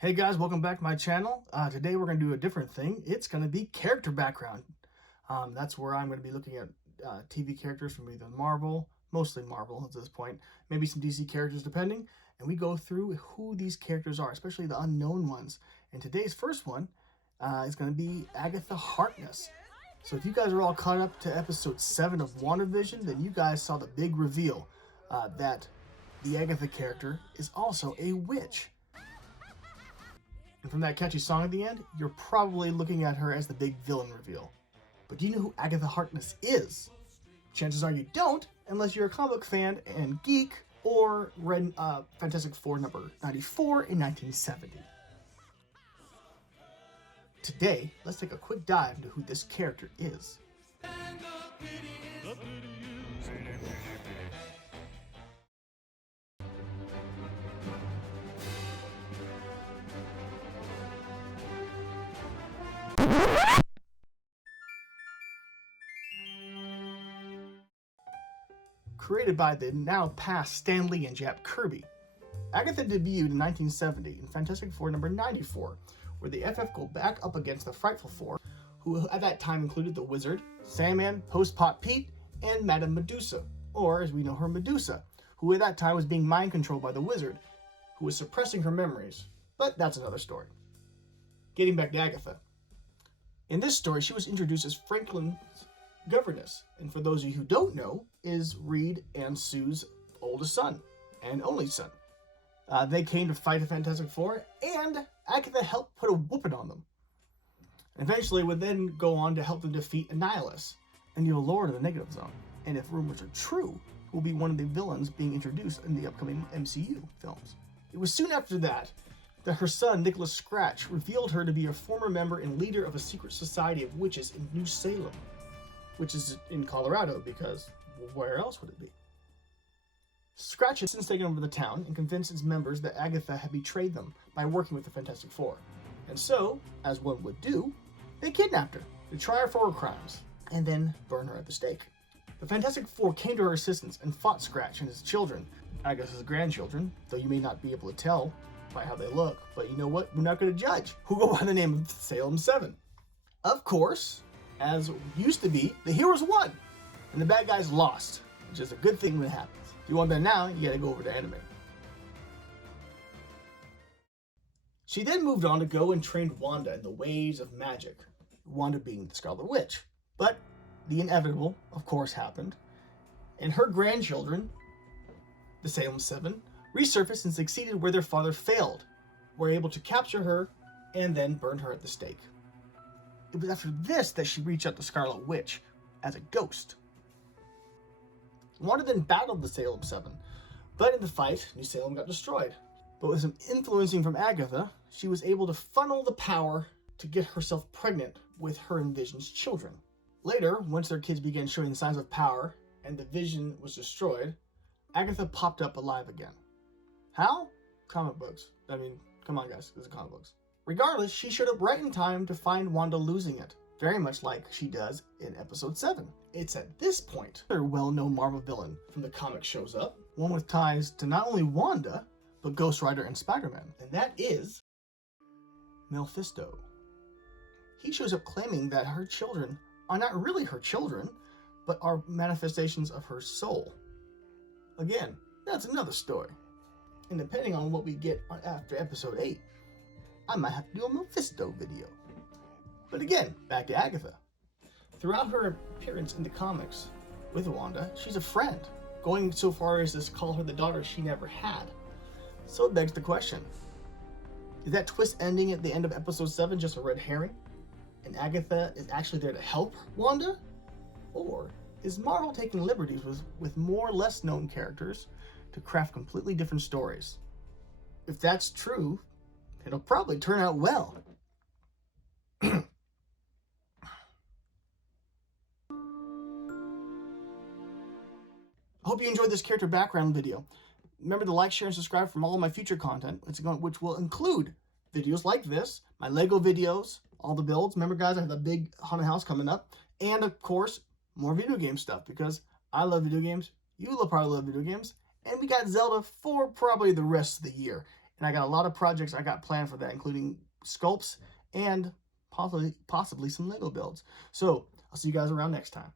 Hey guys, welcome back to my channel. Today we're going to do a different thing. It's going to be character background. That's where I'm going to be looking at TV characters from either Marvel, mostly Marvel at this point, maybe some DC characters depending, and we go through who these characters are, especially the unknown ones. And today's first one is going to be Agatha Harkness. So if you guys are all caught up to episode 7 of WandaVision, then you guys saw the big reveal that the Agatha character is also a witch. And from that catchy song at the end, you're probably looking at her as the big villain reveal. But do you know who Agatha Harkness is? Chances are you don't, unless you're a comic book fan and geek, or read Fantastic Four number 94 in 1970. Today, let's take a quick dive into who this character is. Created by the now past Stan Lee and Jack Kirby, Agatha debuted in 1970 in Fantastic Four number 94, where the FF go back up against the Frightful Four, who at that time included the Wizard, Sandman, Post-Pot Pete, and Madame Medusa, or as we know her, Medusa, who at that time was being mind controlled by the Wizard, who was suppressing her memories. But that's another story. Getting back to Agatha. In this story, she was introduced as Franklin's governess, and for those of you who don't know, is Reed and Sue's oldest son and only son. They came to fight the Fantastic Four, and Agatha helped put a whooping on them. And eventually would then go on to help them defeat Annihilus, a new lord of the Negative Zone, and if rumors are true, will be one of the villains being introduced in the upcoming MCU films. It was soon after that her son, Nicholas Scratch, revealed her to be a former member and leader of a secret society of witches in New Salem, which is in Colorado, because where else would it be? Scratch has since taken over the town and convinced its members that Agatha had betrayed them by working with the Fantastic Four. And so, as one would do, they kidnapped her to try her for her crimes, and then burn her at the stake. The Fantastic Four came to her assistance and fought Scratch and his children, Agatha's grandchildren, though you may not be able to tell by how they look, but you know what? We're not going to judge, who go by the name of Salem 7. Of course, as used to be, the heroes won, and the bad guys lost, which is a good thing when it happens. If you want that now, you gotta go over to anime. She then moved on to go and train Wanda in the ways of magic, Wanda being the Scarlet Witch. But the inevitable, of course, happened, and her grandchildren, the Salem 7, resurfaced and succeeded where their father failed, were able to capture her and then burn her at the stake. It was after this that she reached out to Scarlet Witch as a ghost. Wanda then battled the Salem 7, but in the fight, New Salem got destroyed. But with some influencing from Agatha, she was able to funnel the power to get herself pregnant with her and Vision's children. Later, once their kids began showing signs of power and the Vision was destroyed, Agatha popped up alive again. How? Comic books. I mean, come on guys, this is comic books. Regardless, she showed up right in time to find Wanda losing it, very much like she does in episode 7. It's at this point another well-known Marvel villain from the comic shows up, one with ties to not only Wanda, but Ghost Rider and Spider-Man, and that is Mephisto. He shows up claiming that her children are not really her children, but are manifestations of her soul. Again, that's another story. And depending on what we get after episode 8, I might have to do a Mephisto video. But again, back to Agatha. Throughout her appearance in the comics with Wanda, she's a friend, going so far as to call her the daughter she never had. So it begs the question, is that twist ending at the end of episode 7 just a red herring? And Agatha is actually there to help Wanda? Or is Marvel taking liberties with more less known characters to craft completely different stories? If that's true, it'll probably turn out well. I hope you enjoyed this character background video. Remember to like, share, and subscribe for all of my future content, which will include videos like this, my Lego videos, all the builds. Remember guys, I have a big haunted house coming up, and of course, more video game stuff, because I love video games, you will probably love video games, and we got Zelda for probably the rest of the year. And I got a lot of projects I got planned for that, including sculpts and possibly some Lego builds. So I'll see you guys around next time.